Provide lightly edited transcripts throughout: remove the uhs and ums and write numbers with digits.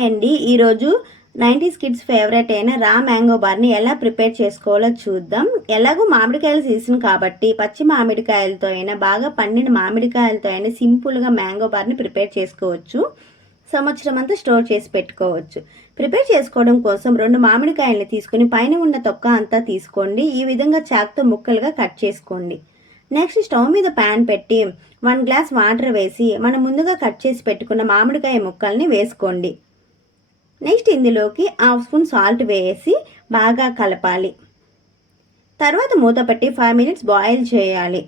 Hi అండి. ఈరోజు 90s kids favourite అయిన రా మ్యాంగో బార్ని ఎలా ప్రిపేర్ చేసుకోవాలో చూద్దాం. ఎలాగో మామిడికాయల సీజన్ కాబట్టి పచ్చి మామిడికాయలతో అయినా బాగా పండిన మామిడికాయలతో అయినా సింపుల్గా మ్యాంగో బార్ని ప్రిపేర్ చేసుకోవచ్చు. సంవత్సరం అంతా స్టోర్ చేసి పెట్టుకోవచ్చు. ప్రిపేర్ చేసుకోవడం కోసం 2 మామిడికాయల్ని తీసుకుని పైన ఉన్న తొక్క అంతా తీసుకోండి. ఈ విధంగా చాక్తో ముక్కలుగా కట్ చేసుకోండి. నెక్స్ట్ స్టవ్ మీద ప్యాన్ పెట్టి 1 గ్లాస్ వాటర్ వేసి మనం ముందుగా కట్ చేసి పెట్టుకున్న మామిడికాయ ముక్కల్ని వేసుకోండి. నెక్స్ట్ ఇందులోకి 1/2 స్పూన్ సాల్ట్ వేసి బాగా కలపాలి. తర్వాత మూత పెట్టి 5 మినిట్స్ బాయిల్ చేయాలి.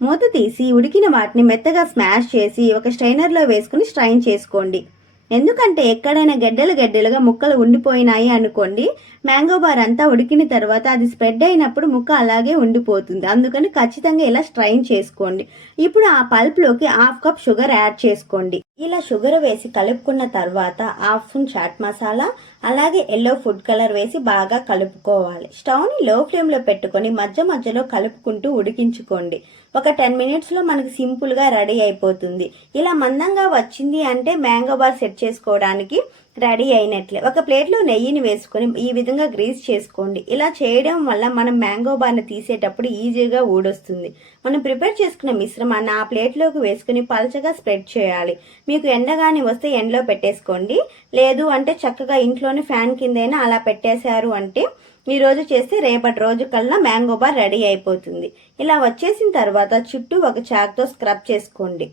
మూత తీసి ఉడికిన వాటిని మెత్తగా స్మాష్ చేసి ఒక స్ట్రైనర్లో వేసుకుని స్ట్రైన్ చేసుకోండి. ఎందుకంటే ఎక్కడైనా గడ్డలుగా ముక్కలు ఉండిపోయినాయి అనుకోండి, మ్యాంగో బార్ అంతా ఉడికిన తర్వాత అది స్ప్రెడ్ అయినప్పుడు ముక్క అలాగే ఉండిపోతుంది. అందుకని ఖచ్చితంగా ఇలా స్ట్రైన్ చేసుకోండి. ఇప్పుడు ఆ పల్ప్లోకి 1/2 కప్ షుగర్ యాడ్ చేసుకోండి. ఇలా షుగర్ వేసి కలుపుకున్న తర్వాత 1/2 స్పూన్ చాట్ మసాలా అలాగే ఎల్లో ఫుడ్ కలర్ వేసి బాగా కలుపుకోవాలి. స్టవ్ని లో ఫ్లేమ్లో పెట్టుకొని మధ్యలో కలుపుకుంటూ ఉడికించుకోండి. ఒక 10 మినిట్స్లో మనకి సింపుల్గా రెడీ అయిపోతుంది. ఇలా మందంగా వచ్చింది అంటే మ్యాంగో బార్ సెట్ చేసుకోవడానికి రెడీ అయినట్లే. ఒక ప్లేట్లో నెయ్యిని వేసుకొని ఈ విధంగా గ్రీస్ చేసుకోండి. ఇలా చేయడం వల్ల మనం మ్యాంగో బార్ని తీసేటప్పుడు ఈజీగా ఊడొస్తుంది. మనం ప్రిపేర్ చేసుకున్న మిశ్రమాన్ని ఆ ప్లేట్లోకి వేసుకుని పలచగా స్ప్రెడ్ చేయాలి. మీకు ఎండగాని వస్తే ఎండలో పెట్టేసుకోండి. లేదు అంటే చక్కగా ఇంట్లోనే ఫ్యాన్ కిందైనా అలా పెట్టేశారు అంటే ఈరోజు చేస్తే రేపటి రోజు కల్లా మ్యాంగో బార్ రెడీ అయిపోతుంది. ఇలా వచ్చేసిన తర్వాత చుట్టూ ఒక చాక్తో స్క్రబ్ చేసుకోండి.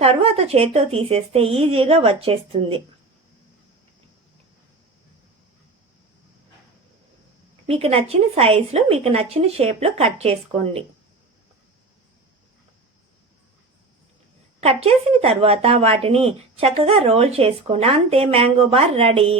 తర్వాత చేత్తో తీసేస్తే ఈజీగా వచ్చేస్తుంది. మీకు నచ్చిన సైజులో మీకు నచ్చిన షేప్లో కట్ చేసుకోండి. కట్ చేసిన తర్వాత వాటిని చక్కగా రోల్ చేసుకోండి. అంతే, మ్యాంగో బార్ రెడీ.